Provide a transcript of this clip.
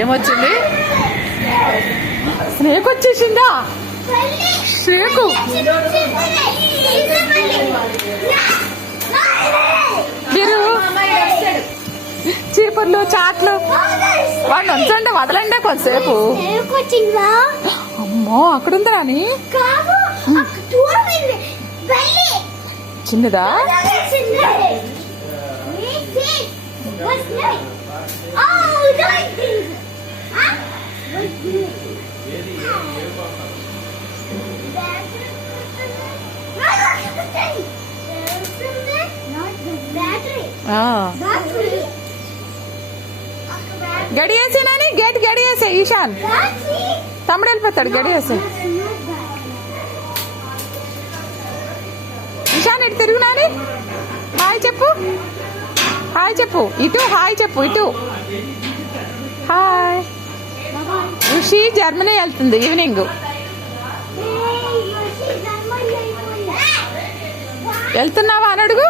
ఏమొచ్చింది? స్నేక్ వచ్చేసిందా? స్నేకు మీరు చీపుర్లు చాట్లు వాడిని ఉంచండి, వదలండి కొంతసేపు. అమ్మో అక్కడుందా అని చిన్నదా? గడియేసి నాని, గేట్ గడియేసే. ఈశాన్ తమ్ముడు వెళ్ళిపోతాడు, గడియేసే. ఈశాన్ ఇటు తిరుగు నాని, హాయ్ చెప్పు, హాయ్ చెప్పు. ఇటు హాయ్ చెప్పు, ఇటు హాయ్. ఋషి జర్మనీ వెళ్తుంది ఈవినింగ్. వెళ్తున్నావా అని అడుగు.